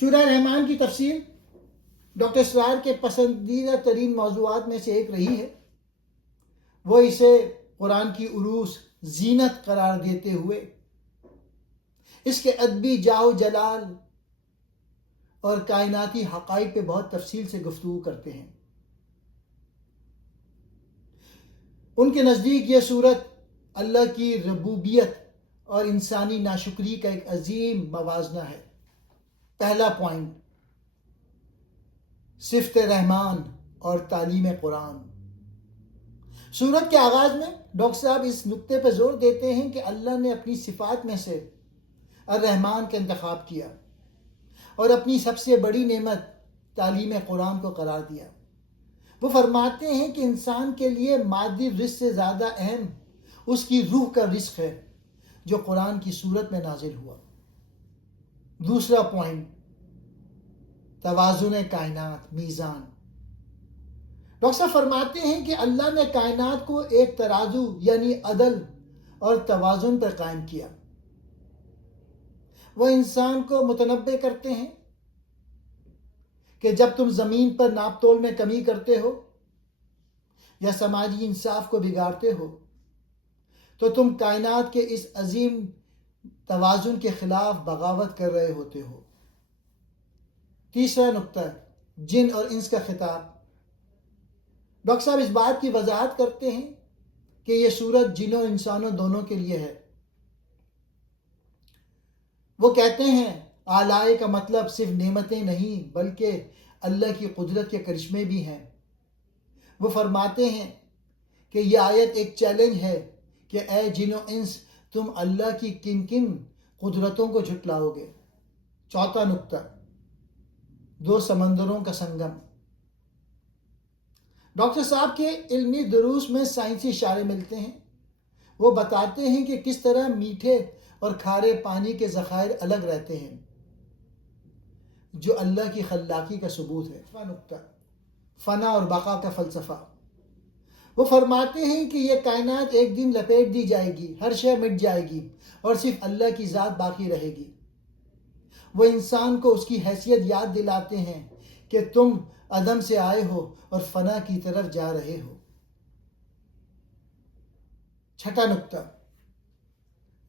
سورہ رحمان کی تفسیر ڈاکٹر اسرار کے پسندیدہ ترین موضوعات میں سے ایک رہی ہے۔ وہ اسے قرآن کی عروس زینت قرار دیتے ہوئے اس کے ادبی جاو جلال اور کائناتی حقائق پہ بہت تفصیل سے گفتگو کرتے ہیں۔ ان کے نزدیک یہ صورت اللہ کی ربوبیت اور انسانی ناشکری کا ایک عظیم موازنہ ہے۔ پہلا پوائنٹ، صفت رحمان اور تعلیم قرآن۔ سورت کے آغاز میں ڈاکٹر صاحب اس نقطے پر زور دیتے ہیں کہ اللہ نے اپنی صفات میں سے الرحمن کا انتخاب کیا اور اپنی سب سے بڑی نعمت تعلیم قرآن کو قرار دیا۔ وہ فرماتے ہیں کہ انسان کے لیے مادی رزق سے زیادہ اہم اس کی روح کا رزق ہے جو قرآن کی صورت میں نازل ہوا۔ دوسرا پوائنٹ، توازن کائنات، میزان۔ ڈاکٹر صاحب فرماتے ہیں کہ اللہ نے کائنات کو ایک ترازو یعنی عدل اور توازن پر قائم کیا۔ وہ انسان کو متنبہ کرتے ہیں کہ جب تم زمین پر ناپ تول میں کمی کرتے ہو یا سماجی انصاف کو بگاڑتے ہو تو تم کائنات کے اس عظیم توازن کے خلاف بغاوت کر رہے ہوتے ہو۔ تیسرا نقطہ، جن اور انس کا خطاب۔ ڈاکٹر صاحب اس بات کی وضاحت کرتے ہیں کہ یہ صورت جنوں اور انسانوں دونوں کے لیے ہے۔ وہ کہتے ہیں آلائے کا مطلب صرف نعمتیں نہیں بلکہ اللہ کی قدرت کے کرشمے بھی ہیں۔ وہ فرماتے ہیں کہ یہ آیت ایک چیلنج ہے کہ اے جن و انس، تم اللہ کی کن کن قدرتوں کو جھٹلاؤ گے۔ چوتھا نقطہ، دو سمندروں کا سنگم۔ ڈاکٹر صاحب کے علمی دروس میں سائنسی اشارے ملتے ہیں۔ وہ بتاتے ہیں کہ کس طرح میٹھے اور کھارے پانی کے ذخائر الگ رہتے ہیں، جو اللہ کی خلاقی کا ثبوت ہے۔ پانچواں نقطہ، فنا اور بقا کا فلسفہ۔ وہ فرماتے ہیں کہ یہ کائنات ایک دن لپیٹ دی جائے گی، ہر شے مٹ جائے گی اور صرف اللہ کی ذات باقی رہے گی۔ وہ انسان کو اس کی حیثیت یاد دلاتے ہیں کہ تم عدم سے آئے ہو اور فنا کی طرف جا رہے ہو۔ چھٹا نقطہ،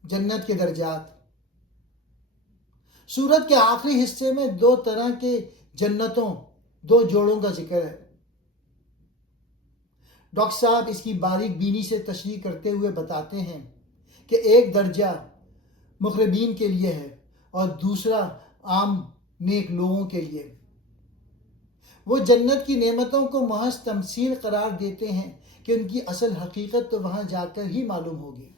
جنت کے درجات۔ سورت کے آخری حصے میں دو طرح کے جنتوں، دو جوڑوں کا ذکر ہے۔ ڈاکٹر صاحب اس کی باریک بینی سے تشریح کرتے ہوئے بتاتے ہیں کہ ایک درجہ مقربین کے لیے ہے اور دوسرا عام نیک لوگوں کے لیے۔ وہ جنت کی نعمتوں کو محض تمثیل قرار دیتے ہیں کہ ان کی اصل حقیقت تو وہاں جا کر ہی معلوم ہوگی۔